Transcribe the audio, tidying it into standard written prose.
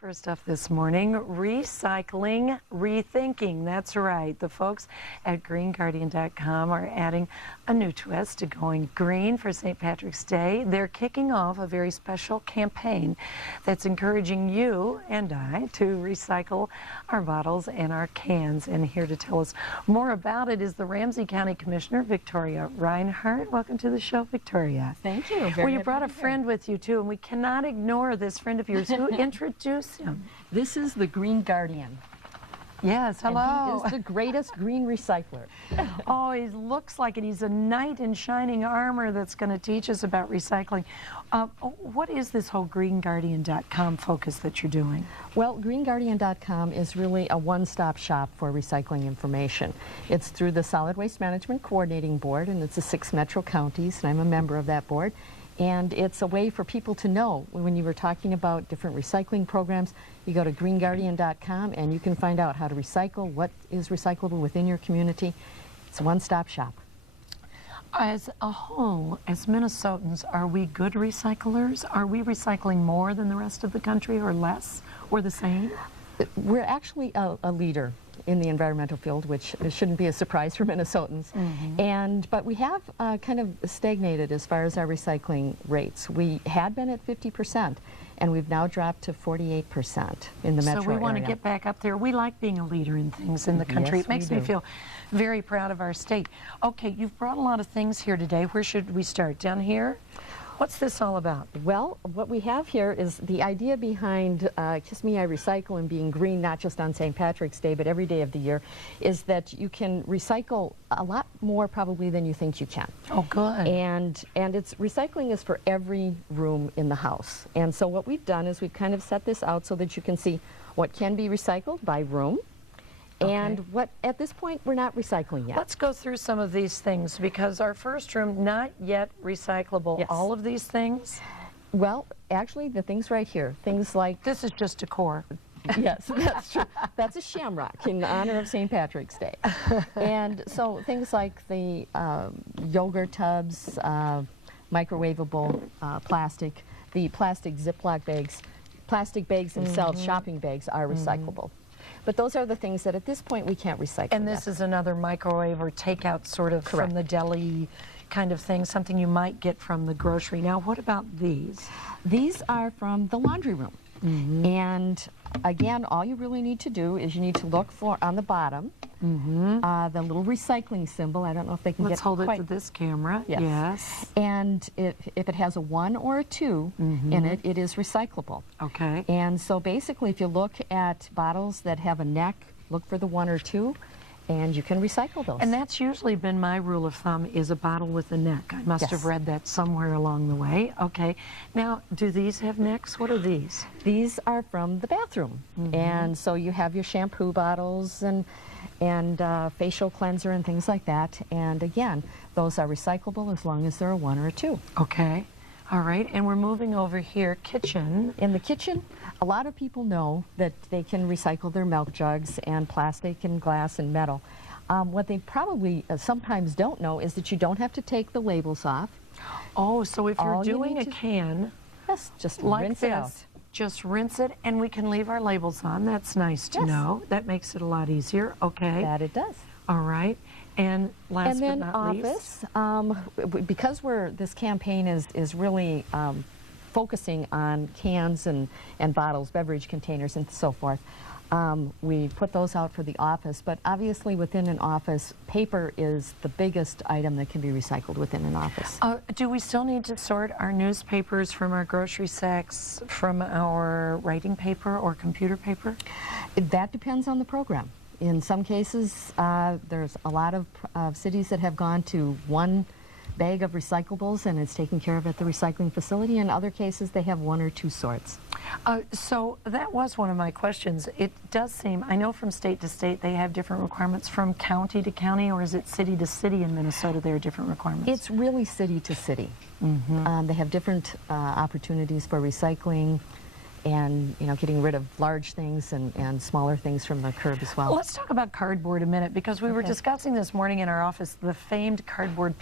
First up this morning, recycling, rethinking. That's right. The folks at greenguardian.com are adding a new twist to going green for St. Patrick's Day. They're kicking off a very special campaign that's encouraging you and I to recycle our bottles and our cans. And here to tell us more about it is the Ramsey County Commissioner, Victoria Reinhard. Welcome to the show, Victoria. Thank you. Well, you brought a friend with you, too, and we cannot ignore this friend of yours. Who introduced him? This is the Green Guardian. Yes, hello. And he is the greatest green recycler. Oh, he looks like it. He's a knight in shining armor that's going to teach us about recycling. What is this whole greenguardian.com focus that you're doing? Well, greenguardian.com is really a one-stop shop for recycling information. It's through the Solid Waste Management Coordinating Board, and it's the 6 metro counties, and I'm a member of that board. And it's a way for people to know. When you were talking about different recycling programs, you go to greenguardian.com and you can find out how to recycle, what is recyclable within your community. It's a one-stop shop. As a whole, as Minnesotans, are we good recyclers? Are we recycling more than the rest of the country, or less, or the same? We're actually a leader in the environmental field, which shouldn't be a surprise for Minnesotans. But we have kind of stagnated as far as our recycling rates. We had been at 50%, and we've now dropped to 48% in the metro area. So we want to get back up there. We like being a leader in things in the country. Yes, it makes me feel very proud of our state. Okay, you've brought a lot of things here today. Where should we start? Down here? What's this all about? Well, what we have here is the idea behind Kiss Me, I Recycle and being green, not just on St. Patrick's Day, but every day of the year, is that you can recycle a lot more probably than you think you can. Oh, good. And it's recycling is for every room in the house. And so what we've done is we've kind of set this out so that you can see what can be recycled by room. And what, at this point, we're not recycling yet. Let's go through some of these things, because our first room, not yet recyclable. Yes. All of these things? Well, actually, the things right here, things like... This is just decor. Yes, that's true. That's a shamrock in honor of St. Patrick's Day. And so things like the yogurt tubs, microwavable plastic, the plastic Ziploc bags, plastic bags themselves, shopping bags are recyclable. But those are the things that at this point we can't recycle. And this is another microwave or takeout sort of from the deli kind of thing, something you might get from the grocery. Now, what about these? These are from the laundry room. And again, all you really need to do is you need to look for on the bottom the little recycling symbol. I don't know if they can Let's get hold quite it to this camera. Yes. And if it has a 1 or a 2 in it, it is recyclable. Okay. And so basically, if you look at bottles that have a neck, look for the 1 or 2, and you can recycle those. And that's usually been my rule of thumb, is a bottle with a neck. I must have read that somewhere along the way. Okay. Now, do these have necks? What are these? These are from the bathroom. And so you have your shampoo bottles and facial cleanser and things like that. And again, those are recyclable as long as they're a 1 or a 2. Okay. All right. And we're moving over here, kitchen. In the kitchen, a lot of people know that they can recycle their milk jugs and plastic and glass and metal. What they probably sometimes don't know is that you don't have to take the labels off. Oh, so if you're doing a can, yes, just like rinse it out. Just rinse it, and we can leave our labels on. That's nice to know. That makes it a lot easier. Okay. That it does. All right. And last but not least, because this campaign is really focusing on cans and bottles, beverage containers, and so forth. We put those out for the office, but obviously within an office, paper is the biggest item that can be recycled within an office. Do we still need to sort our newspapers from our grocery sacks, from our writing paper or computer paper? That depends on the program. In some cases, there's a lot of cities that have gone to 1 bag of recyclables and it's taken care of at the recycling facility. In other cases, they have 1 or 2 sorts. So that was one of my questions. It does seem, I know from state to state they have different requirements, from county to county, or is it city to city in Minnesota there are different requirements? It's really city to city. They have different opportunities for recycling and getting rid of large things and smaller things from the curb as well. Let's talk about cardboard a minute, because we were discussing this morning in our office the famed cardboard